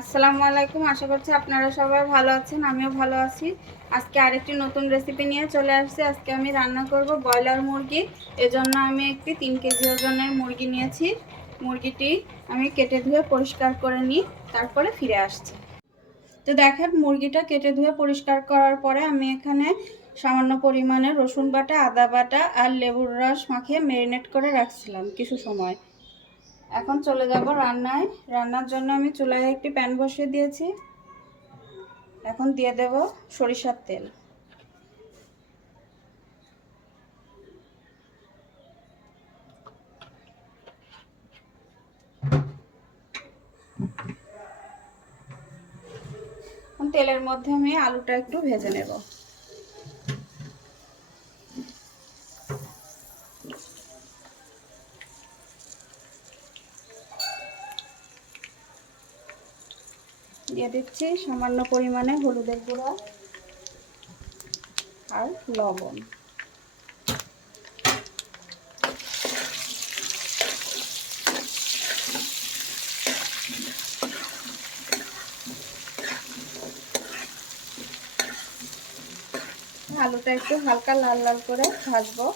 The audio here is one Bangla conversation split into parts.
আসসালামু আলাইকুম। আশা করছি আপনারা সবাই ভালো আছেন, আমিও ভালো আছি। আজকে আরেকটি নতুন রেসিপি নিয়ে চলে আসছি। আজকে আমি রান্না করব ব্রয়লার মুরগি। এজন্য আমি একটি তিন কেজি ওজনের মুরগি নিয়েছি। মুরগিটি আমি কেটে ধুয়ে পরিষ্কার করে নিই, তারপরে ফিরে আসছি। তো দেখেন, মুরগিটা কেটে ধুয়ে পরিষ্কার করার পরে আমি এখানে সামান্য পরিমাণে রসুন বাটা, আদা বাটা আর লেবুর রস মাখিয়ে ম্যারিনেট করে রাখছিলাম কিছু সময়। এখন চলে যাব রান্নায়। রান্নার জন্য আমি চুলায় একটি প্যান বসিয়ে দিয়েছি। এখন দিয়ে দেব সরিষার তেল। তেলের মধ্যে আমি আলুটা একটু ভেজে নেব। দিয়ে দিচ্ছি সামান্য পরিমাণে হলুদের গুঁড়া আর লবণ। আলুটা একটু হালকা লাল লাল করে ভাজবো।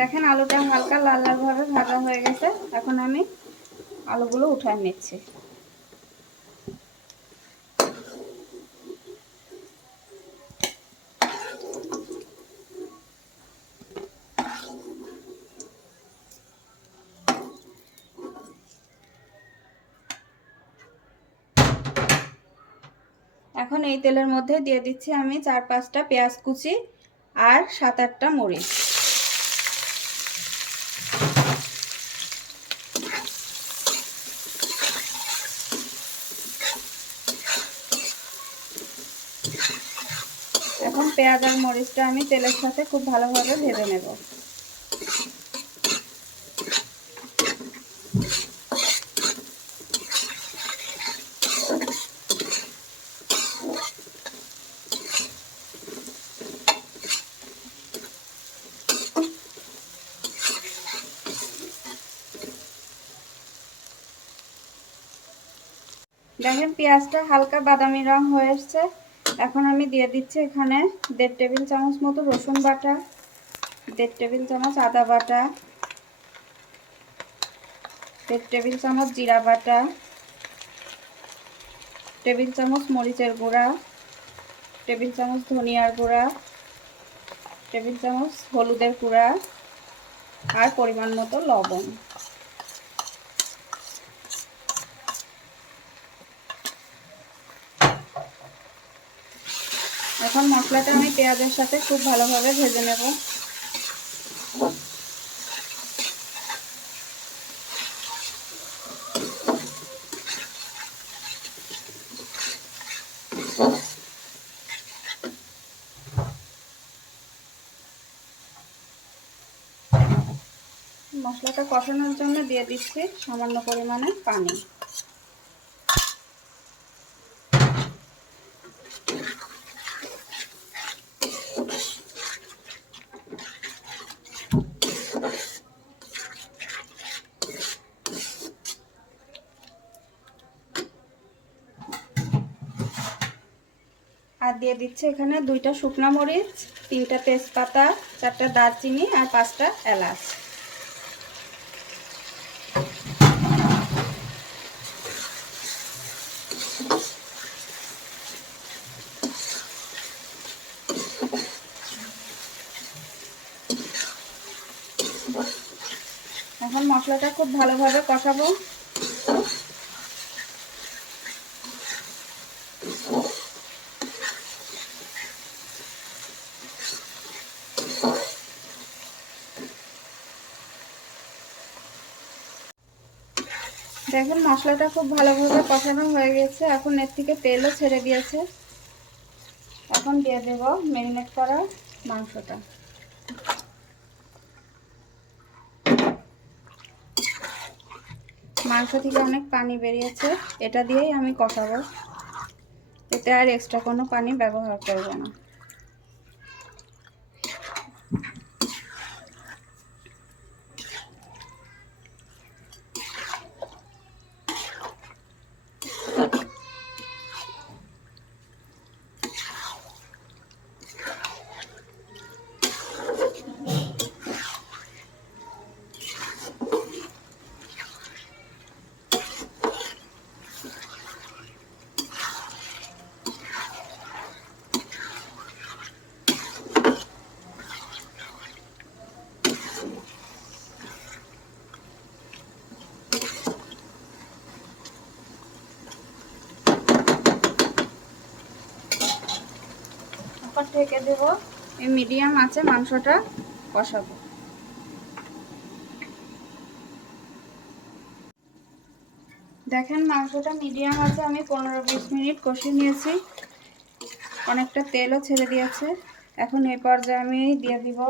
দেখেন আলুটা হালকা লাল লাল ভাবে ভাজা হয়ে গেছে। এখন আমি আলুগুলো উঠায় নিচ্ছি। এখন এই তেলের মধ্যে দিয়ে দিচ্ছি আমি চার পাঁচটা পেঁয়াজ কুচি আর সাত আটটা মরিচ। এখন পেঁয়াজ আর মরিচটা আমি তেলের সাথে খুব ভালোভাবে ভেজে নেব। দেখেন পেঁয়াজটা হালকা বাদামি রং হয়ে এসছে এখন আমি দিয়ে দিচ্ছি এখানে দেড় টেবিল চামচ মতো রসুন বাটা, দেড় টেবিল চামচ আদা বাটা, দেড় টেবিল চামচ জিরা বাটা, টেবিল চামচ মরিচের গুঁড়া, টেবিল চামচ ধনিয়ার গুঁড়া, টেবিল চামচ হলুদের গুঁড়া আর পরিমাণ মতো লবণ। এখন মশলাটা আমি পেঁয়াজের সাথে খুব ভালোভাবে ভেজে নেব। মশলাটা কষানোর জন্য দিয়ে দিচ্ছি সামান্য পরিমাণে পানি। আর দিয়ে দিচ্ছে এখানে দুইটা শুকনো মরিচ, তিনটা তেজপাতা, চারটা দারচিনি আর পাঁচটা এলাচ। এখন মশলাটা খুব ভালোভাবে কষাবো। দেখেন, মশলাটা খুব ভালোভাবে কষানো হয়ে গেছে। এখন এর থেকে তেলও ছেড়ে দিয়েছে। এখন দিয়ে দেব ম্যারিনেট করা মাংসটা। মাংস থেকে অনেক পানি বেরিয়েছে। এটা দিয়েই আমি কষাবো। এতে আর এক্সট্রা কোনো পানি ব্যবহার করব না এখন ঢেকে দেব। এই মিডিয়াম আছে, মাংসটা কষাবো। দেখেন মাংসটা মিডিয়াম আছে, আমি পনেরো বিশ মিনিট কষিয়ে নিয়েছি। অনেকটা তেলও ছেড়ে দিয়েছে। এখন এই পর্যায়ে আমি দিয়ে দিব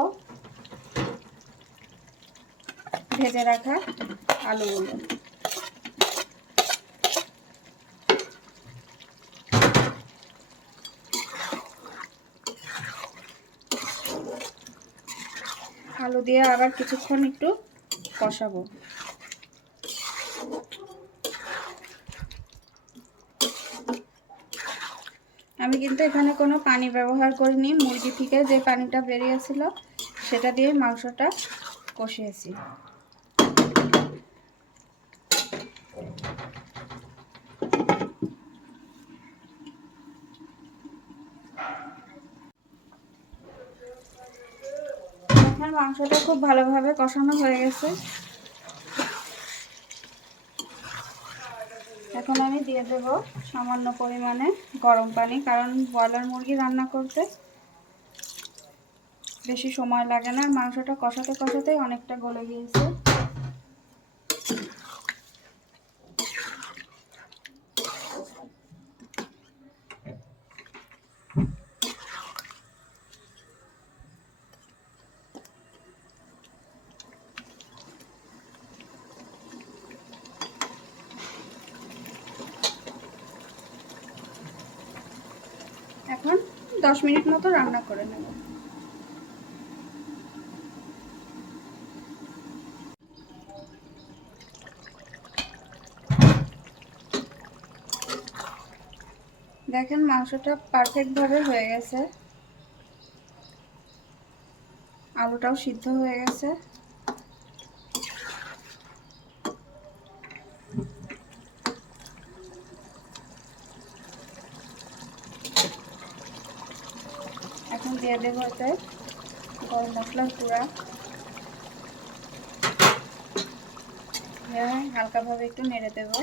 ভেজে রাখা আলুগুলো। আলু দিয়ে আবার কিছুক্ষণ একটু কষাবো। আমি কিন্তু এখানে কোনো পানি ব্যবহার করিনি, মুরগি থেকে যে পানিটা বেরিয়েছিল সেটা দিয়ে মাংসটা কষিয়েছি। মাংসটা খুব ভালোভাবে কষানো হয়ে গেছে। এখন আমি দিয়ে দেব সামান্য পরিমাণে গরম পানি, কারণ ব্রয়লার মুরগি রান্না করতে বেশি সময় লাগে না। মাংসটা কষাতে কষাতেই অনেকটা গলে গিয়েছে এখন দশ মিনিট মতো রান্না করে নেব। দেখেন মাংসটা পারফেক্টভাবে হয়ে গেছে। আলুটাও সিদ্ধ হয়ে গেছে এখন দিয়ে দেবো এতে গরম মশলার গুঁড়া। হালকাভাবে একটু নেড়ে দেবো।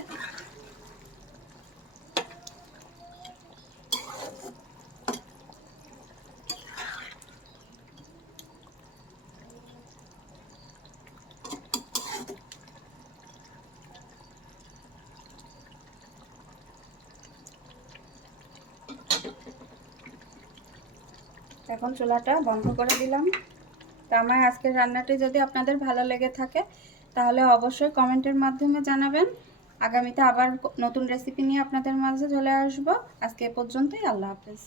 এখন চুলাটা বন্ধ করে দিলাম। তো আমার আজকের রান্নাটি যদি আপনাদের ভালো লেগে থাকে, তাহলে অবশ্যই কমেন্টের মাধ্যমে জানাবেন। আগামীতে আবার নতুন রেসিপি নিয়ে আপনাদের মাঝে চলে আসব। আজকে পর্যন্তই, আল্লাহ হাফেজ।